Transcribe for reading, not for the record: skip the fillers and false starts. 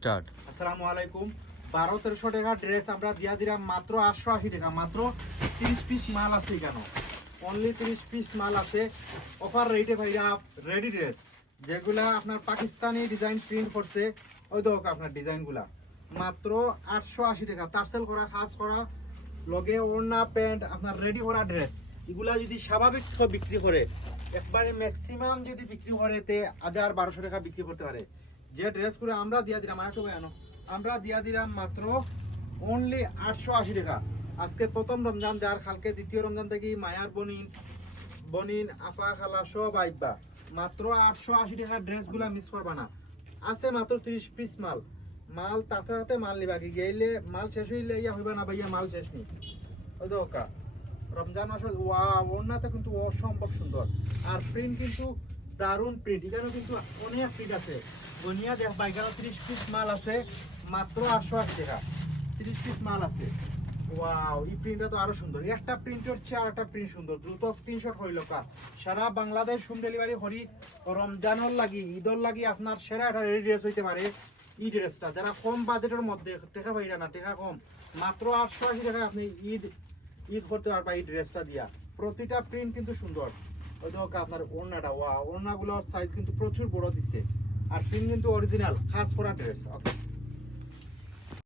Start. আসসালামু আলাইকুম। 1200-1300 টাকা ড্রেস আমরা দিয়া দিলাম মাত্র 880 টাকা। মাত্র 30 পিস মাল আছে এখানে, অনলি 30 পিস মাল আছে অফার রেটে ভাইরা। রেডি ড্রেস যেগুলা আপনার পাকিস্তানি ডিজাইন প্রিন্ট করছে, ওই দেখো আপনার ডিজাইনগুলা মাত্র 880 টাকা। টার্সেল করা, খাস করা, লগে ওড়না প্যান্ট, আপনার রেডি করা ড্রেস। এগুলা যদি স্বাভাবিক বিক্রি করে, একবারে ম্যাক্সিমাম যদি বিক্রি করে তে 1200 টাকা বিক্রি করতে পারে। যে ড্রেসগুলো আমরা দিয়া দিলাম, আরেকটু আনো, আমরা দিয়া দিলাম মাত্র অনলি 880 টাকা। আজকে প্রথম রমজান, যার কালকে দ্বিতীয় রমজান থেকে মায়ার বনিন আফা খালা সব আইবা। মাত্র 880 টাকার ড্রেসগুলা মিস করবা না। আছে মাত্র 30 পিস মাল তাতে তাতে মাল নিবা। কি গেলে মাল শেষ হইলে ইয়া হইবা না ভাইয়া, মাল শেষ নি। ওই দোকা রমজান মাসের ওড়নাতে কিন্তু অসম্ভব সুন্দর, আর প্রিন্ট কিন্তু দারুণ প্রিন্ট। এখানে কিন্তু অনেক প্রিন্ট আছে। বনিয়া দেখবা এখানে 30 পিস মাল আছে মাত্র 880 টাকা। 30 পিস মাল আছে। ওয়াও, এই প্রিন্টটা তো আরো সুন্দর। একটা প্রিন্টের চেয়ে আর একটা প্রিন্ট সুন্দর। দ্রুত স্ক্রিনশট হইল কা। সারা বাংলাদেশ হোম ডেলিভারি হরি। রমজানের লাগি, ঈদর লাগি আপনার সেরা একটা রেডি ড্রেস হইতে পারে এই ড্রেসটা। যারা কম বাজেটের মধ্যে, টাকা পাইরা না, টাকা কম, মাত্র 880 টাকায় আপনি ঈদ করতে পারবা এই ড্রেসটা দিয়া। প্রতিটা প্রিন্ট কিন্তু সুন্দর। ওই দেখো আপনার ওড়নাটা, ওড়নাগুলোর সাইজ কিন্তু প্রচুর বড় দিচ্ছে, আর প্রিন্ট কিন্তু অরিজিনাল, খাস করা ড্রেস।